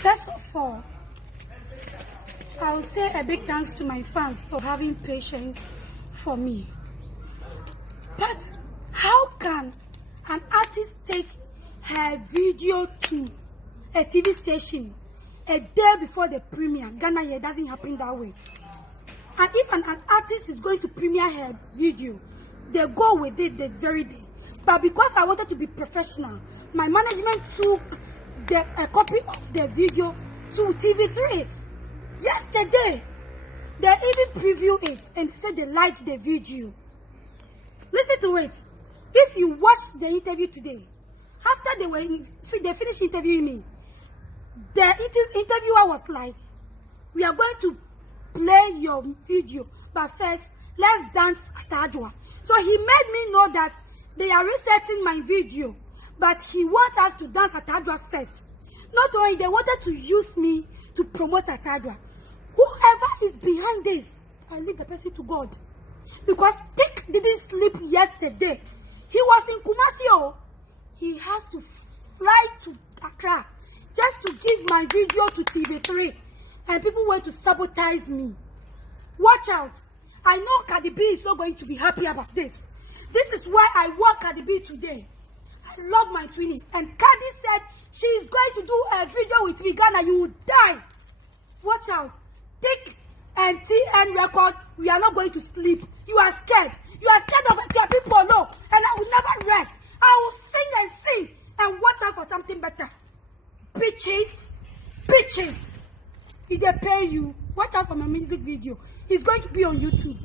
First of all, I will say a big thanks to my fans for having patience for me. But how can an artist take her video to a TV station a day before the premiere? Ghana here doesn't happen that way. And if an artist is going to premiere her video, they go with it the very day. But because I wanted to be professional, my management took a copy of the video to TV3. Yesterday, they even previewed it and said they liked the video. Listen to it. If you watch the interview today, after they finished interviewing me, the interviewer was like, "We are going to play your video, but first, let's dance Ataa Adwoa." So he made me know that they are resetting my video, but he wants us to dance Ataa Adwoa first. Not only they wanted to use me to promote Ataa Adwoa. Whoever is behind this, I leave the person to God. Because Dick didn't sleep yesterday. He was in Kumasi. He has to fly to Accra just to give my video to TV3. And people want to sabotage me. Watch out. I know Cardi B is not going to be happy about this. This is why I want Cardi B today. I love my twinnie. And Cardi said she is going to do a video with me. Ghana, you will die. Watch out. Tick and TN record, we are not going to sleep. You are scared. You are scared of Akuapim Poloo. And I will never rest. I will sing and sing. And watch out for something better. Bitches. Bitches. If they pay you, watch out for my music video. It's going to be on YouTube.